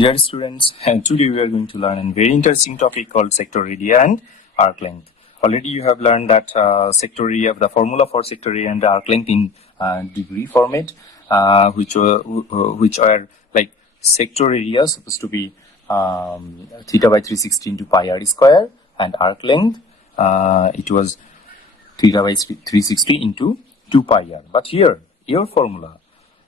Dear students, today we are going to learn a very interesting topic called sector area and arc length. Already you have learned that sector area, the formula for sector area and arc length in degree format, which are like sector area supposed to be theta by 360 into pi r square, and arc length it was theta by 360 into 2 pi r. But here your formula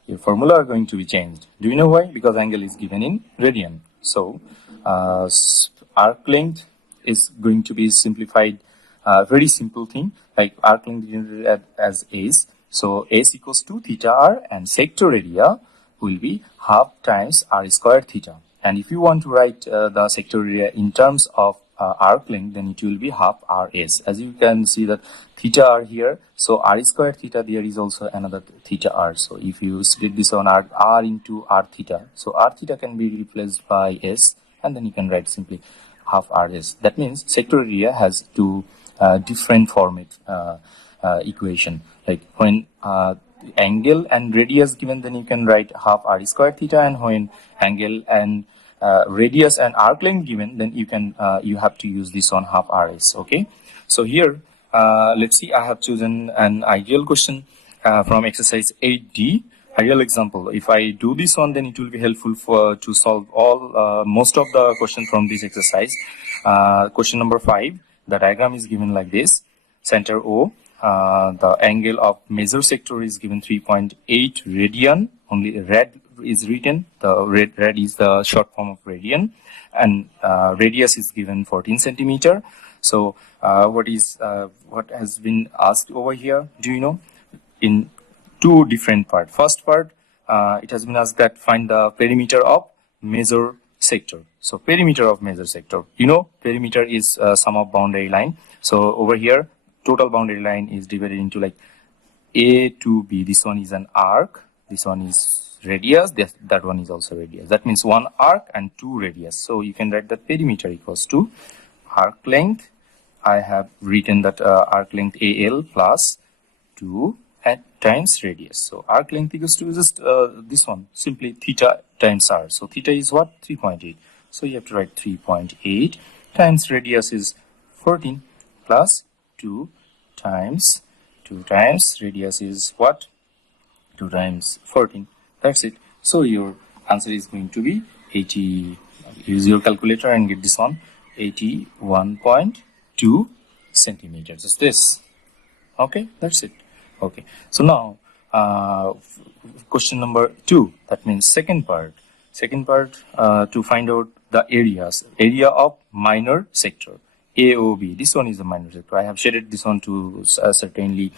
are going to be changed. Do you know why? Because angle is given in radian. So arc length is going to be simplified, very simple thing, like arc length denoted as S. So S equals to theta r, and sector area will be half times r squared theta. And if you want to write the sector area in terms of arc length, then it will be half rs. As you can see that theta r here, so r squared theta, there is also another theta r. So if you split this on r into r theta, so r theta can be replaced by s, and then you can write simply half rs. That means sector area has two different format equation. Like when angle and radius given, then you can write half r squared theta, and when angle and radius and arc length given, then you can you have to use this one half rs. Okay, so here let's see, I have chosen an ideal question from exercise 8D, ideal example. If I do this one, then it will be helpful for to solve all most of the question from this exercise. Question number 5, the diagram is given like this. Center O, the angle of major sector is given 3.8 radian, only red is written, the red is the short form of radian, and radius is given 14 centimeter. So what has been asked over here, do you know? In two different parts. First part, it has been asked that find the perimeter of major sector. So perimeter of major sector, you know, perimeter is sum of boundary line. So over here total boundary line is divided into like A to B. This one is an arc, this one is radius, that one is also radius. That means one arc and two radius. So you can write that perimeter equals to arc length. I have written that arc length AL plus 2 times radius. So arc length equals to just this one, simply theta times r. So theta is what? 3.8. So you have to write 3.8 times radius is 14 plus 2 times radius is what? 2 times 14. That's it. So your answer is going to be 80. Use your calculator and get this one, 81.2 centimeters. Is this okay? That's it. Okay. So now question number 2. That means second part. To find out the area of minor sector. AOB. This one is a minor sector. I have shaded this one to certainly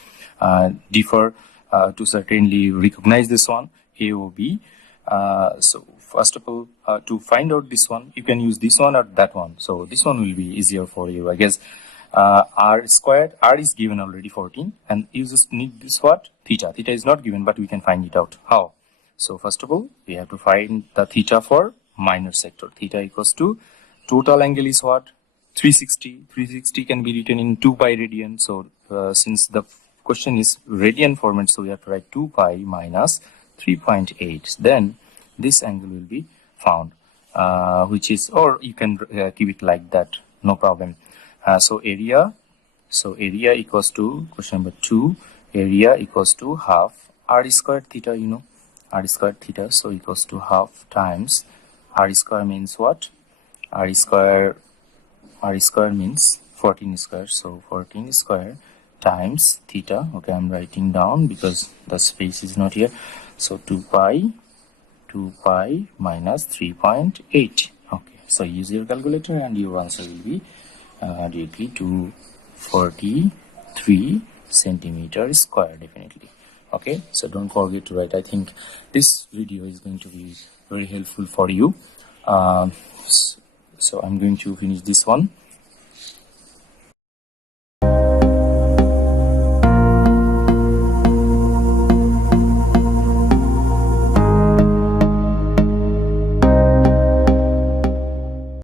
differ, to certainly recognize this one. AOB. So first of all, to find out this one, you can use this one or that one. So this one will be easier for you, I guess. R squared, R is given already 14, and you just need this what? Theta. Theta is not given, but we can find it out. How? So first of all, we have to find the theta for minor sector. Theta equals to total angle is what? 360. 360 can be written in 2 pi radian. So since the question is radian format, so we have to write 2 pi minus 3.8. Then this angle will be found, which is, or you can keep it like that, no problem. So area equals to, question number 2, area equals to half r squared theta, you know, r squared theta. So equals to half times r square means what? R square means 14 square. So 14 square times theta. Okay, I'm writing down because the space is not here. So 2 pi minus 3.8. Okay, so use your calculator and your answer will be directly to 43 centimeters square, definitely. Okay, so don't forget to write. I think this video is going to be very helpful for you. So I'm going to finish this one.